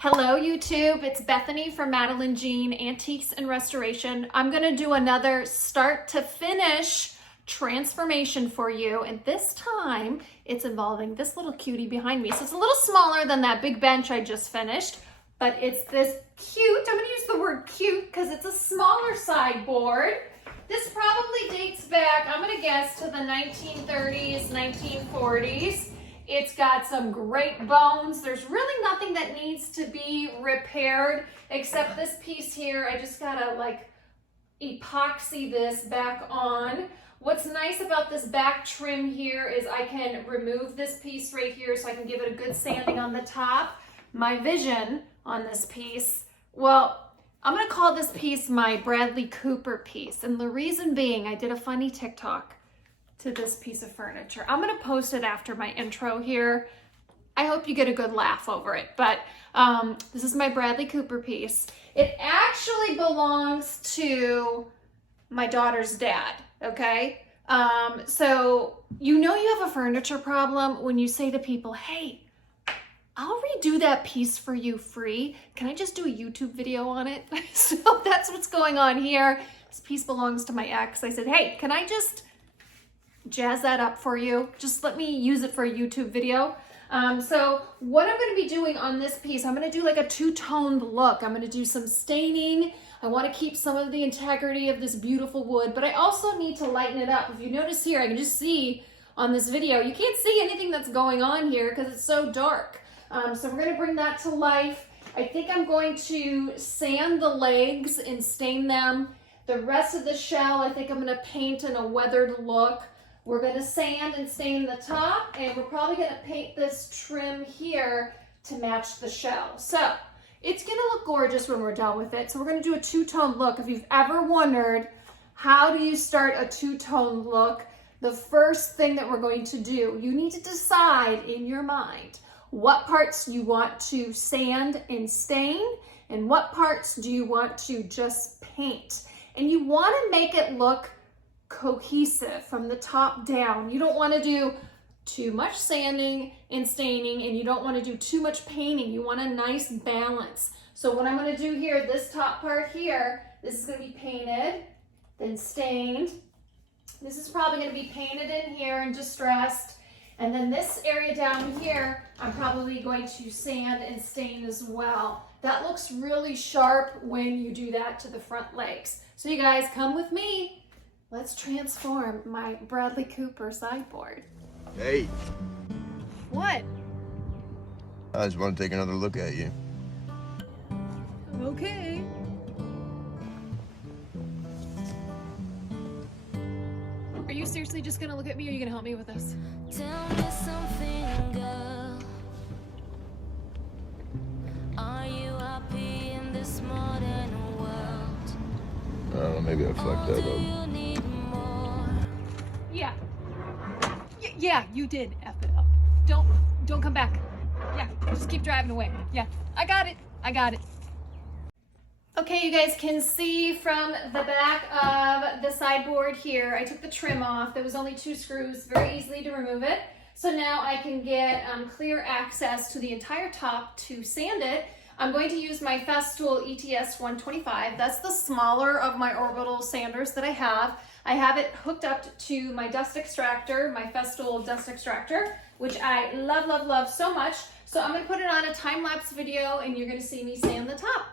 Hello YouTube, it's Bethany from Madeline Jean Antiques and Restoration. I'm gonna do another start to finish transformation for you, and this time it's involving this little cutie behind me. So it's a little smaller than that big bench I just finished, but it's this cute, I'm gonna use the word cute because it's a smaller sideboard. This probably dates back, I'm gonna guess, to the 1930s, 1940s. It's got some great bones. There's really nothing that needs to be repaired except this piece here. I just gotta like epoxy this back on. What's nice about this back trim here is I can remove this piece right here so I can give it a good sanding on the top. My vision on this piece, well, I'm gonna call this piece my Bradley Cooper piece. And the reason being, I did a funny TikTok to this piece of furniture. I'm gonna post it after my intro here. I hope you get a good laugh over it, but this is my Bradley Cooper piece. It actually belongs to my daughter's dad, okay? So you know you have a furniture problem when you say to people, hey, I'll redo that piece for you free. Can I just do a YouTube video on it? So that's what's going on here. This piece belongs to my ex. I said, hey, can I just jazz that up for you? Just let me use it for a YouTube video. So what I'm going to be doing on this piece, I'm going to do like a two-toned look. I'm going to do some staining. I want to keep some of the integrity of this beautiful wood, but I also need to lighten it up. If you notice here, I can just see on this video, you can't see anything that's going on here because it's so dark. So we're going to bring that to life. I think I'm going to sand the legs and stain them. The rest of the shell, I think I'm going to paint in a weathered look. We're going to sand and stain the top, and we're probably going to paint this trim here to match the shell. So it's going to look gorgeous when we're done with it. So we're going to do a two-tone look. If you've ever wondered, how do you start a two-tone look? The first thing that we're going to do, you need to decide in your mind what parts you want to sand and stain, and what parts do you want to just paint. And you want to make it look cohesive from the top down. You don't want to do too much sanding and staining, and you don't want to do too much painting. You want a nice balance. So what I'm going to do here, this top part here, this is going to be painted, then stained. This is probably going to be painted in here and distressed. And then this area down here, I'm probably going to sand and stain as well. That looks really sharp when you do that to the front legs. So you guys come with me. Let's transform my Bradley Cooper sideboard. Hey. What? I just want to take another look at you. Okay. Are you seriously just gonna look at me, or are you gonna help me with this? Tell me something, girl. Are you happy in this modern world? I don't know, maybe I fucked that up. Yeah. Yeah, you did F it up. Don't come back. Yeah, just keep driving away. Yeah, I got it. Okay, you guys can see from the back of the sideboard here, I took the trim off. There was only 2 screws, very easily to remove it. So now I can get clear access to the entire top to sand it. I'm going to use my Festool ETS 125. That's the smaller of my orbital sanders that I have. I have it hooked up to my dust extractor, my Festool dust extractor, which I love, love, love so much. So I'm going to put it on a time-lapse video, and you're going to see me sand the top.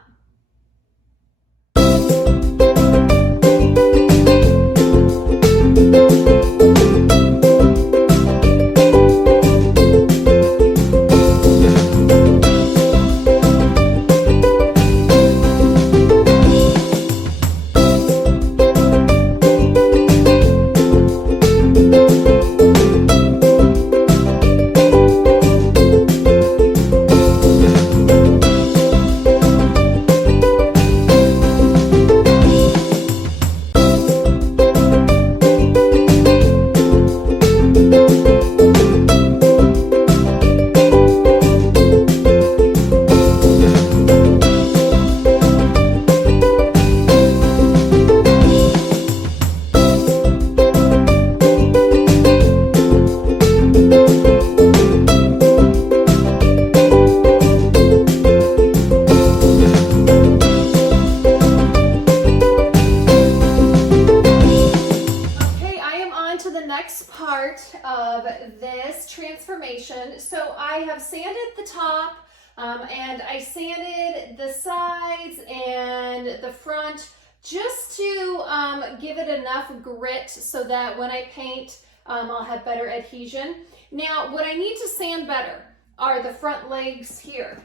have sanded the top and I sanded the sides and the front just to give it enough grit so that when I paint, I'll have better adhesion. Now, what I need to sand better are the front legs here.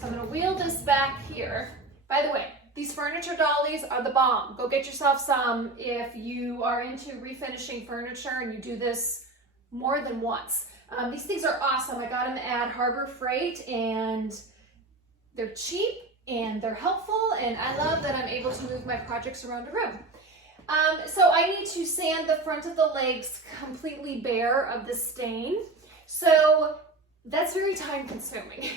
So I'm gonna wheel this back here. By the way, these furniture dollies are the bomb. Go get yourself some if you are into refinishing furniture and you do this more than once. These things are awesome. I got them at Harbor Freight and they're cheap and they're helpful, and I love that I'm able to move my projects around the room. So I need to sand the front of the legs completely bare of the stain. So that's very time consuming.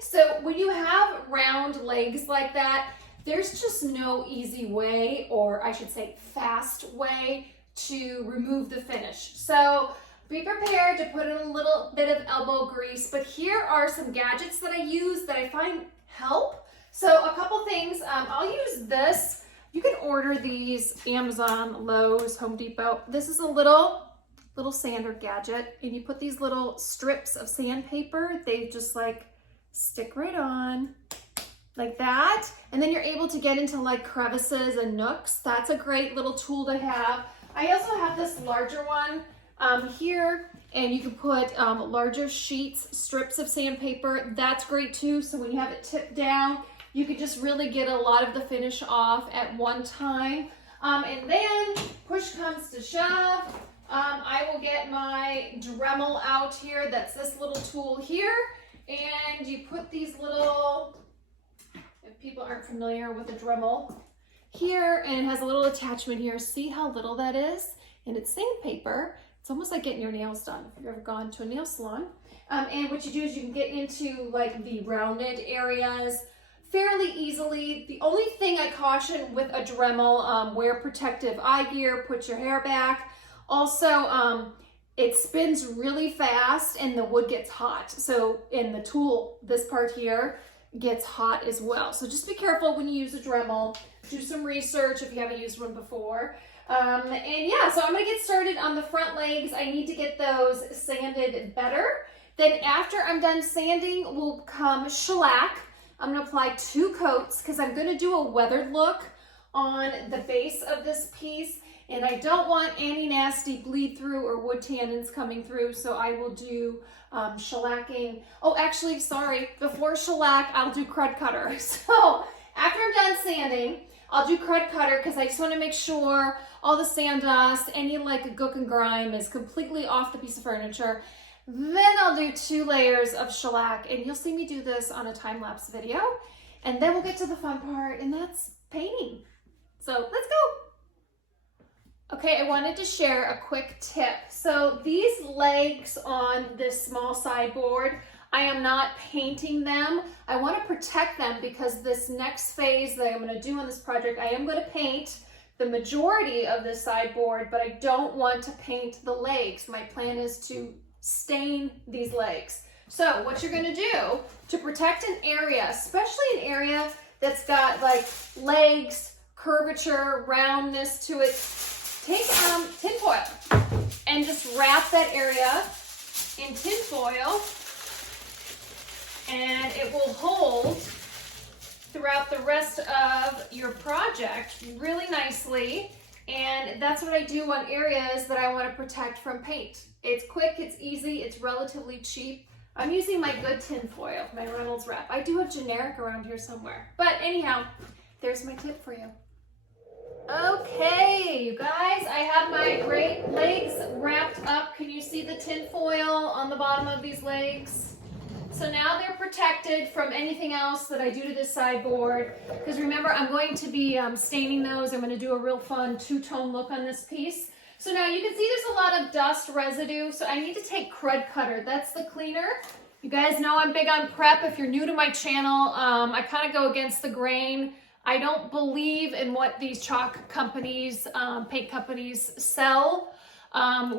So when you have round legs like that, there's just no easy way, or I should say fast way, to remove the finish. So be prepared to put in a little bit of elbow grease, but here are some gadgets that I use that I find help. So a couple things, I'll use this. You can order these Amazon, Lowe's, Home Depot. This is a little sander gadget, and you put these little strips of sandpaper. They just like stick right on like that. And then you're able to get into like crevices and nooks. That's a great little tool to have. I also have this larger one here, and you can put larger sheets, strips of sandpaper. That's great too. So when you have it tipped down, you could just really get a lot of the finish off at one time. And then push comes to shove, I will get my Dremel out here. That's this little tool here. And you put these little, if people aren't familiar with a Dremel, here, and it has a little attachment here. See how little that is? And it's sandpaper. It's almost like getting your nails done if you've ever gone to a nail salon. And what you do is you can get into like the rounded areas fairly easily. The only thing I caution with a Dremel, wear protective eye gear, put your hair back. Also, it spins really fast and the wood gets hot. So in the tool, this part here gets hot as well. So just be careful when you use a Dremel. Do some research if you haven't used one before. And yeah, so I'm gonna get started on the front legs. I need to get those sanded better. Then after I'm done sanding will come shellac. I'm gonna apply 2 coats because I'm gonna do a weathered look on the base of this piece, and I don't want any nasty bleed through or wood tannins coming through, so I will do shellacking. Oh, actually, sorry, before shellac, I'll do KRUD cutter. So after I'm done sanding, I'll do KRUD cutter because I just want to make sure all the sand dust, any like gook and grime is completely off the piece of furniture. Then I'll do 2 layers of shellac, and you'll see me do this on a time-lapse video. And then we'll get to the fun part, and that's painting. So let's go. Okay, I wanted to share a quick tip. So these legs on this small sideboard, I am not painting them. I want to protect them because this next phase that I'm going to do on this project, I am going to paint the majority of this sideboard, but I don't want to paint the legs. My plan is to stain these legs. So what you're going to do to protect an area, especially an area that's got like legs, curvature, roundness to it, take tin foil and just wrap that area in tin foil, and it will hold throughout the rest of your project really nicely. And that's what I do on areas that I want to protect from paint. It's quick, it's easy, it's relatively cheap. I'm using my good tin foil, my Reynolds wrap. I do have generic around here somewhere. But anyhow, there's my tip for you. Okay, you guys, I have my great legs wrapped up. Can you see the tin foil on the bottom of these legs? So now they're protected from anything else that I do to this sideboard. Because remember, I'm going to be staining those. I'm going to do a real fun 2-tone look on this piece. So now you can see there's a lot of dust residue. So I need to take KRUD cutter. That's the cleaner. You guys know I'm big on prep. If you're new to my channel, I kind of go against the grain. I don't believe in what these chalk companies, paint companies sell.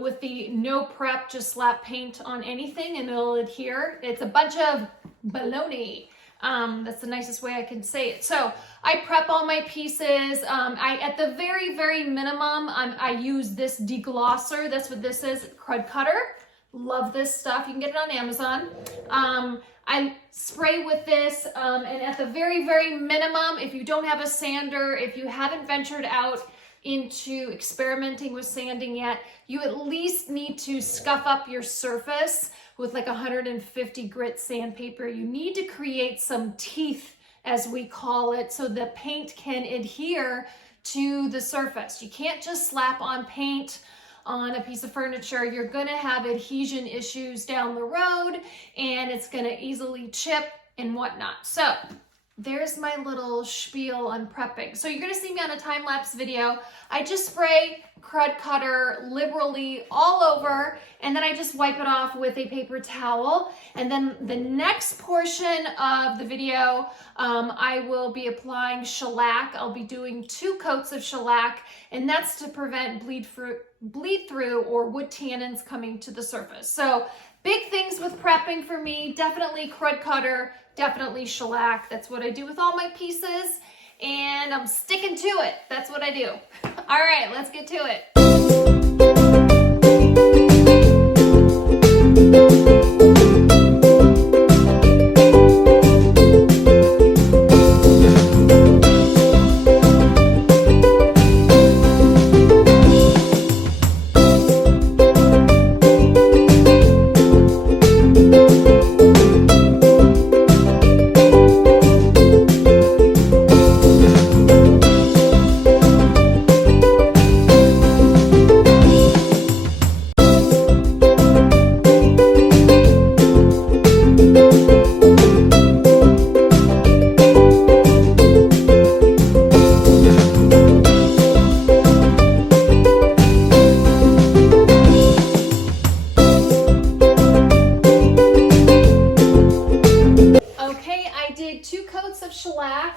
With the no prep, just slap paint on anything and it'll adhere. It's a bunch of baloney. That's the nicest way I can say it. So I prep all my pieces. At the very, very minimum, I use this deglosser. That's what this is, KRUD cutter. Love this stuff. You can get it on Amazon. I spray with this, and at the very, very minimum, if you don't have a sander, if you haven't ventured out into experimenting with sanding yet, you at least need to scuff up your surface with like 150 grit sandpaper. You need to create some teeth, as we call it, so the paint can adhere to the surface. You can't just slap on paint on a piece of furniture. You're gonna have adhesion issues down the road, and it's gonna easily chip and whatnot. So there's my little spiel on prepping. So you're gonna see me on a time-lapse video. I just spray KRUD Kutter liberally all over, and then I just wipe it off with a paper towel. And then the next portion of the video, I will be applying shellac. I'll be doing 2 coats of shellac, and that's to prevent bleed through or wood tannins coming to the surface. So big things with prepping for me, definitely KRUD Kutter, definitely shellac. That's what I do with all my pieces, and I'm sticking to it. That's what I do. All right, let's get to it.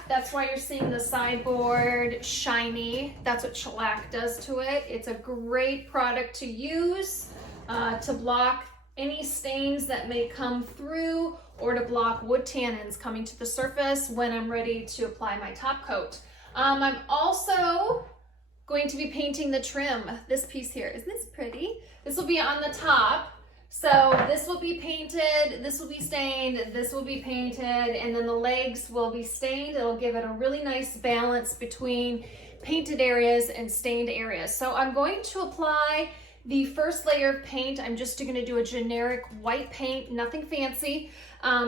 That's why you're seeing the sideboard shiny. That's what shellac does to it. It's a great product to use to block any stains that may come through, or to block wood tannins coming to the surface when I'm ready to apply my top coat. I'm also going to be painting the trim. This piece here, isn't this pretty? This will be on the top. So this will be painted, this will be stained, this will be painted, and then the legs will be stained. It'll give it a really nice balance between painted areas and stained areas. So I'm going to apply the first layer of paint. I'm just going to do a generic white paint, nothing fancy,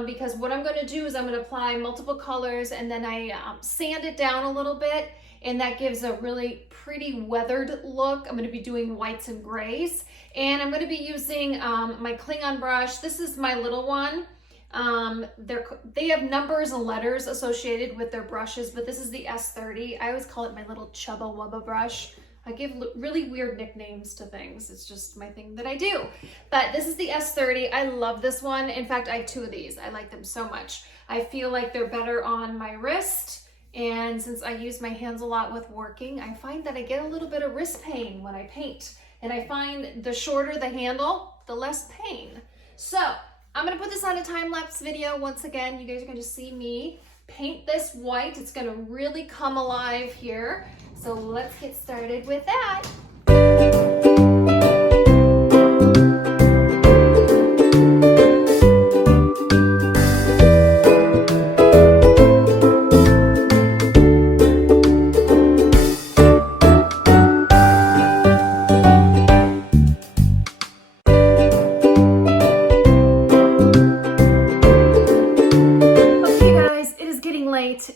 because what I'm going to do is I'm going to apply multiple colors, and then I sand it down a little bit, and that gives a really pretty weathered look. I'm going to be doing whites and grays, and I'm going to be using my Klingon brush. This is my little one. They have numbers and letters associated with their brushes, but this is the S30. I always call it my little Chubba Wubba brush. I give really weird nicknames to things. It's just my thing that I do. But this is the S30. I love this one. In fact, I have 2 of these. I like them so much. I feel like they're better on my wrist. And since I use my hands a lot with working, I find that I get a little bit of wrist pain when I paint. And I find the shorter the handle, the less pain. So I'm gonna put this on a time-lapse video. Once again, you guys are gonna see me paint this white. It's gonna really come alive here. So let's get started with that.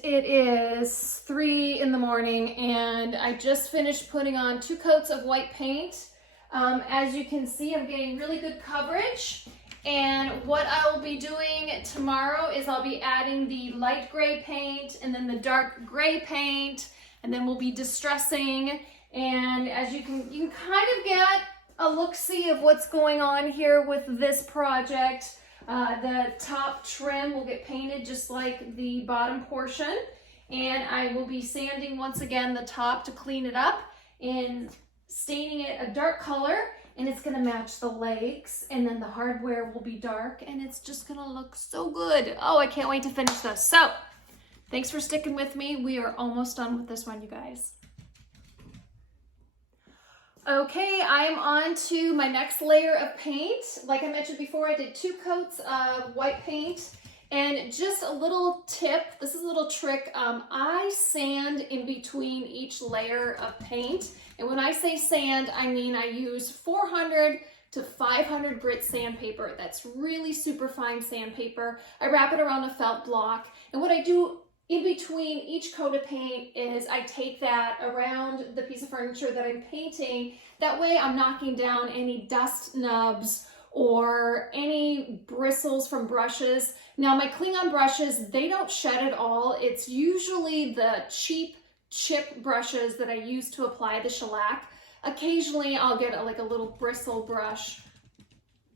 It is 3 in the morning, and I just finished putting on 2 coats of white paint. As you can see, I'm getting really good coverage. And what I will be doing tomorrow is I'll be adding the light gray paint and then the dark gray paint, and then we'll be distressing. And as you can kind of get a look-see of what's going on here with this project. The top trim will get painted just like the bottom portion, and I will be sanding once again the top to clean it up and staining it a dark color, and it's going to match the legs, and then the hardware will be dark, and it's just going to look so good. Oh, I can't wait to finish this. So thanks for sticking with me. We are almost done with this one, you guys. Okay, I am on to my next layer of paint. Like I mentioned before, I did 2 coats of white paint. And just a little tip, this is a little trick, I sand in between each layer of paint. And when I say sand, I mean I use 400 to 500 grit sandpaper. That's really super fine sandpaper. I wrap it around a felt block. And what I do in between each coat of paint is I take that around the piece of furniture that I'm painting. That way I'm knocking down any dust nubs or any bristles from brushes. Now my Klingon brushes, they don't shed at all. It's usually the cheap chip brushes that I use to apply the shellac. Occasionally I'll get like a little bristle brush.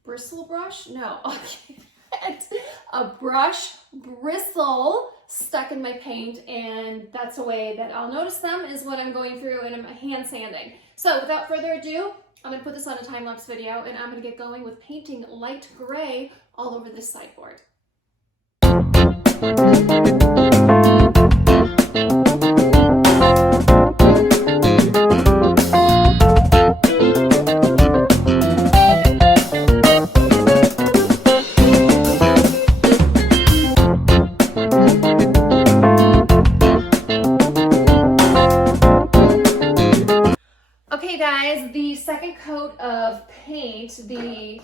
Bristle brush? No, I'll get a brush bristle stuck in my paint, and that's a way that I'll notice them is when I'm going through and I'm hand sanding. So without further ado, I'm gonna put this on a time-lapse video and I'm gonna get going with painting light gray all over this sideboard. Okay guys, the second coat of paint,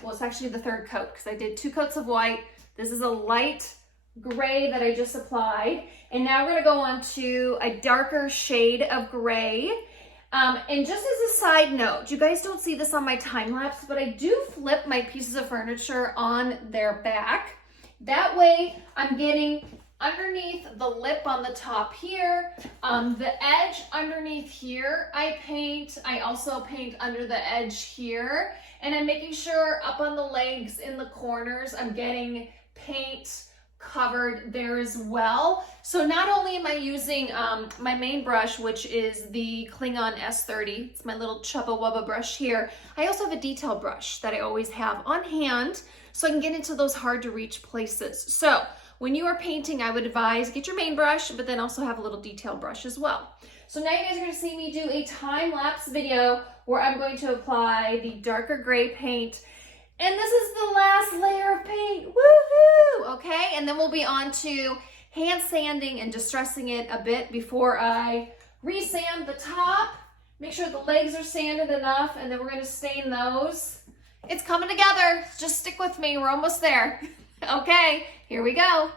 well, it's actually the third coat because I did 2 coats of white. This is a light gray that I just applied. And now we're gonna go on to a darker shade of gray. And just as a side note, you guys don't see this on my time lapse, but I do flip my pieces of furniture on their back. That way I'm getting underneath the lip on the top here, the edge underneath here I paint. I also paint under the edge here, and I'm making sure up on the legs in the corners I'm getting paint covered there as well. So not only am I using my main brush, which is the Klingon S30, it's my little Chubba Wubba brush here, I also have a detail brush that I always have on hand so I can get into those hard to reach places. So when you are painting, I would advise get your main brush, but then also have a little detail brush as well. So now you guys are going to see me do a time-lapse video where I'm going to apply the darker gray paint. And this is the last layer of paint. Woohoo! Okay, and then we'll be on to hand sanding and distressing it a bit before I resand the top. Make sure the legs are sanded enough, and then we're going to stain those. It's coming together. Just stick with me. We're almost there. Okay, here we go.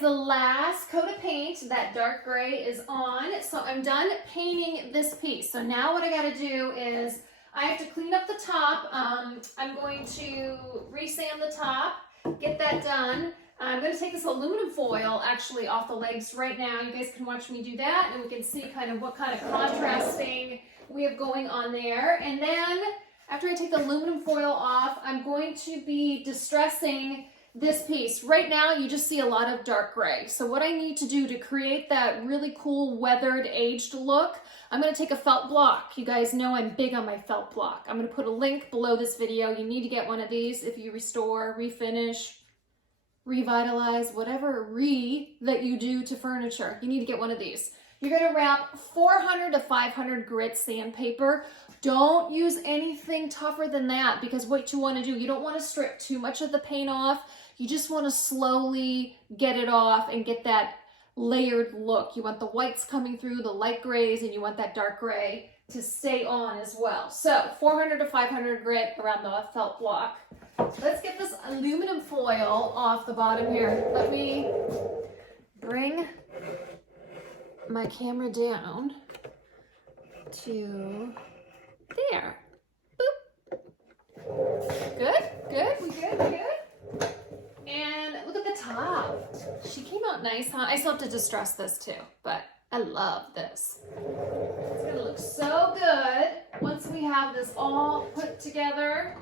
The last coat of paint, that dark gray, is on. So I'm done painting this piece. So now what I got to do is I have to clean up the top. I'm going to resand the top, get that done. I'm going to take this aluminum foil actually off the legs right now. You guys can watch me do that, and we can see kind of what kind of contrasting we have going on there. And then after I take the aluminum foil off, I'm going to be distressing this piece. Right now you just see a lot of dark gray. So what I need to do to create that really cool weathered aged look, I'm going to take a felt block. You guys know I'm big on my felt block. I'm going to put a link below this video. You need to get one of these if you restore, refinish, revitalize, whatever that you do to furniture. You need to get one of these. You're going to wrap 400 to 500 grit sandpaper. Don't use anything tougher than that, because what you want to do, you don't want to strip too much of the paint off. You just want to slowly get it off and get that layered look. You want the whites coming through, the light grays, and you want that dark gray to stay on as well. So 400 to 500 grit around the felt block. Let's get this aluminum foil off the bottom here. Let me bring my camera down to there. Boop. Good, good, we good, we good. And look at the top. She came out nice, huh? I still have to distress this too, but I love this. It's gonna look so good once we have this all put together.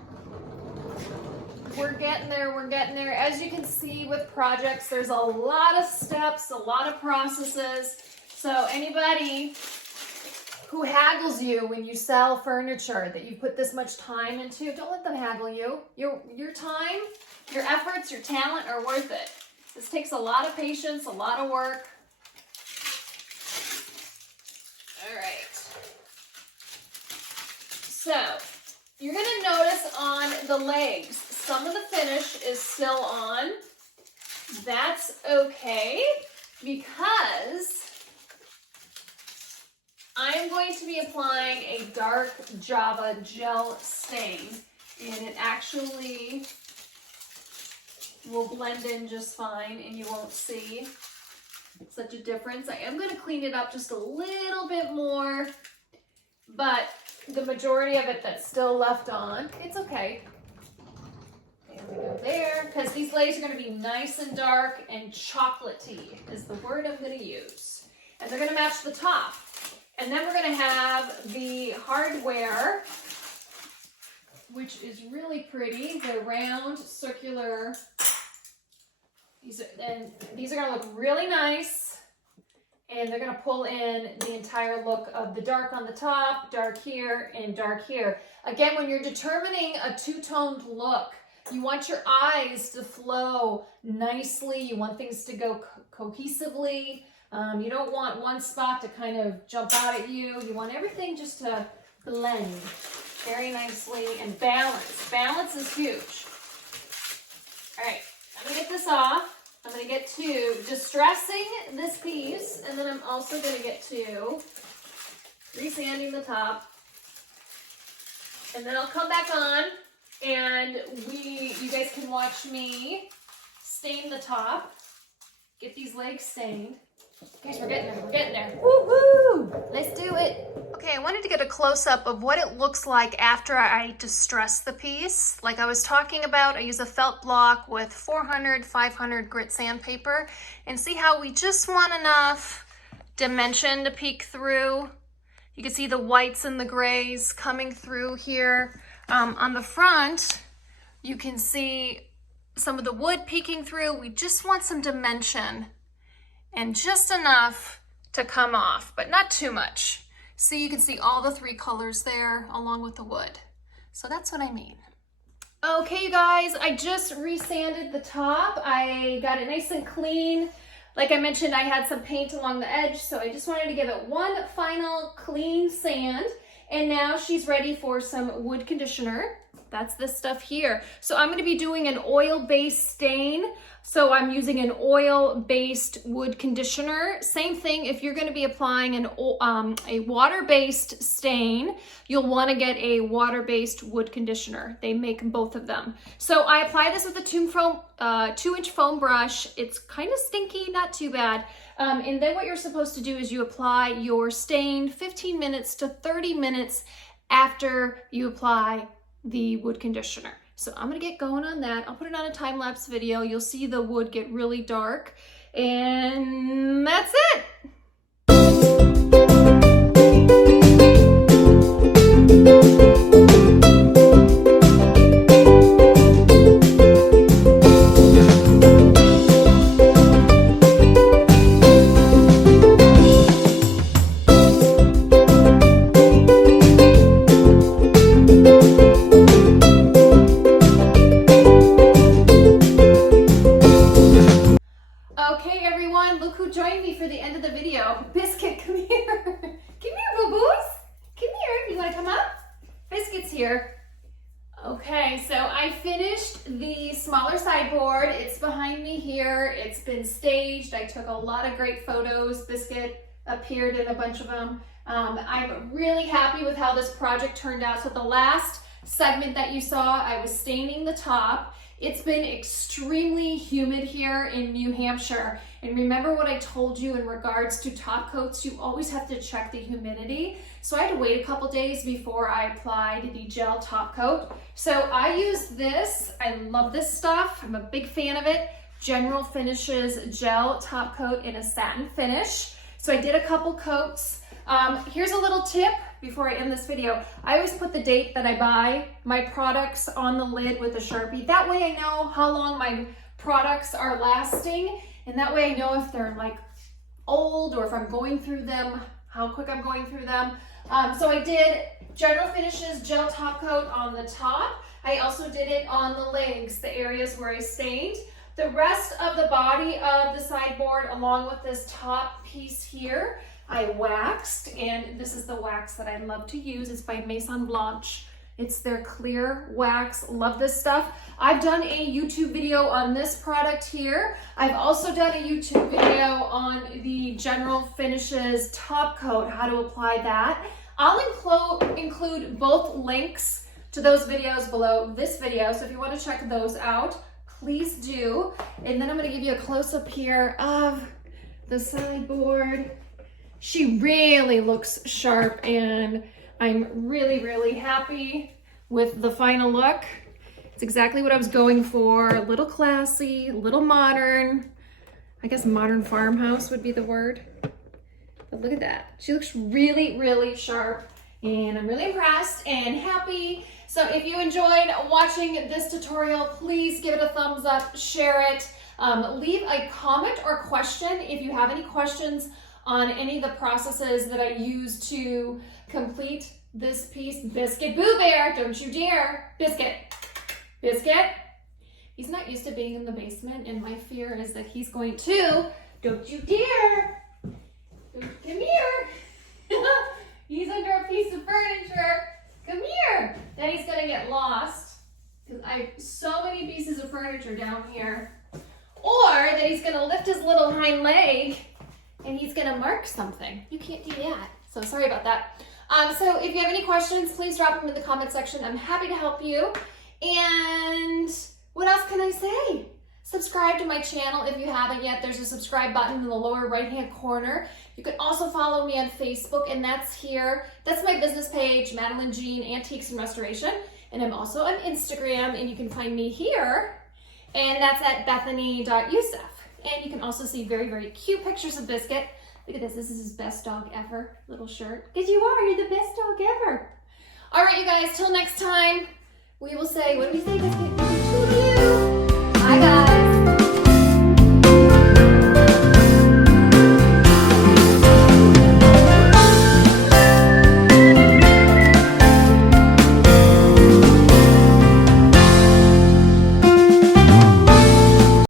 We're getting there, we're getting there. As you can see with projects, there's a lot of steps, a lot of processes. So anybody who haggles you when you sell furniture that you put this much time into, don't let them haggle you. Your time, your efforts, your talent are worth it. This takes a lot of patience, a lot of work. All right. So you're gonna notice on the legs, some of the finish is still on. That's okay, because I'm going to be applying a dark Java gel stain, and it actually will blend in just fine and you won't see such a difference. I am going to clean it up just a little bit more, but the majority of it that's still left on, it's okay. There we go there, because these legs are going to be nice and dark and chocolatey is the word I'm going to use. And they're going to match the top. And then we're going to have the hardware, which is really pretty. The round, circular. These are going to look really nice. And they're going to pull in the entire look of the dark on the top, dark here, and dark here. Again, when you're determining a two-toned look, you want your eyes to flow nicely. You want things to go cohesively. You don't want one spot to kind of jump out at you. You want everything just to blend very nicely and balance. Balance is huge. All right, I'm gonna get this off. I'm gonna get to distressing this piece, and then I'm also gonna get to resanding the top. And then I'll come back on and you guys can watch me stain the top, get these legs stained. Guys, we're getting there, we're getting there. Woohoo! Let's do it. Okay, I wanted to get a close-up of what it looks like after I distress the piece. Like I was talking about, I use a felt block with 400, 500 grit sandpaper, and see how we just want enough dimension to peek through. You can see the whites and the grays coming through here. On the front, you can see some of the wood peeking through. We just want some dimension and just enough to come off, but not too much. See, you can see all the three colors there along with the wood. So that's what I mean. Okay, you guys, I just resanded the top. I got it nice and clean. Like I mentioned, I had some paint along the edge, so I just wanted to give it one final clean sand. And now she's ready for some wood conditioner. That's this stuff here. So I'm gonna be doing an oil-based stain. So I'm using an oil-based wood conditioner. Same thing, if you're gonna be applying a water-based stain, you'll wanna get a water-based wood conditioner. They make both of them. So I apply this with a 2-inch foam brush. It's kind of stinky, not too bad. And then what you're supposed to do is you apply your stain 15 minutes to 30 minutes after you apply the wood conditioner. So I'm gonna get going on that. I'll put it on a time-lapse video. You'll see the wood get really dark, and that's it. Look who joined me for the end of the video. Biscuit, come here. Come here, boo-boos. Come here. You want to come up? Biscuit's here. Okay, so I finished the smaller sideboard. It's behind me here. It's been staged. I took a lot of great photos. Biscuit appeared in a bunch of them. I'm really happy with how this project turned out. So the last segment that you saw, I was staining the top. It's been extremely humid here in New Hampshire. And remember what I told you in regards to top coats, you always have to check the humidity. So I had to wait a couple days before I applied the gel top coat. So I used this. I love this stuff. I'm a big fan of it. General Finishes gel top coat in a satin finish. So I did a couple coats. Here's a little tip. before I end this video, I always put the date that I buy my products on the lid with a Sharpie. That way I know how long my products are lasting, and that way I know if they're like old or if I'm going through them, how quick I'm going through them. So I did General Finishes Gel Top Coat on the top. I also did it on the legs, the areas where I stained. The rest of the body of the sideboard, along with this top piece here, I waxed, and this is the wax that I love to use. It's by Maison Blanche. It's their clear wax. Love this stuff. I've done a YouTube video on this product here. I've also done a YouTube video on the General Finishes Top Coat, how to apply that. I'll include both links to those videos below this video, so if you want to check those out, please do. And then I'm going to give you a close-up here of the sideboard. She really looks sharp, and I'm really, really happy with the final look. It's exactly what I was going for. A little classy, a little modern. I guess modern farmhouse would be the word. But look at that. She looks really, really sharp, and I'm really impressed and happy. So if you enjoyed watching this tutorial, please give it a thumbs up, share it, leave a comment or question if you have any questions on any of the processes that I use to complete this piece. Biscuit Boo Bear, don't you dare. Biscuit, Biscuit. He's not used to being in the basement, and my fear is that he's going to, don't you dare. Come here. He's under a piece of furniture. Come here. Then he's gonna get lost because I have so many pieces of furniture down here. Or that he's gonna lift his little hind leg and he's gonna mark something. You can't do that. So sorry about that. So if you have any questions, please drop them in the comment section. I'm happy to help you. And what else can I say? Subscribe to my channel if you haven't yet. There's a subscribe button in the lower right-hand corner. You can also follow me on Facebook, and that's here. That's my business page, Madeline Jean Antiques and Restoration. And I'm also on Instagram, and you can find me here. And that's at Bethany.Youssef. And you can also see very, very cute pictures of Biscuit. Look at this. This is his best dog ever. Little shirt. Because you're the best dog ever. All right, you guys. Till next time, we will say, what do we say, Biscuit? Toodaloo.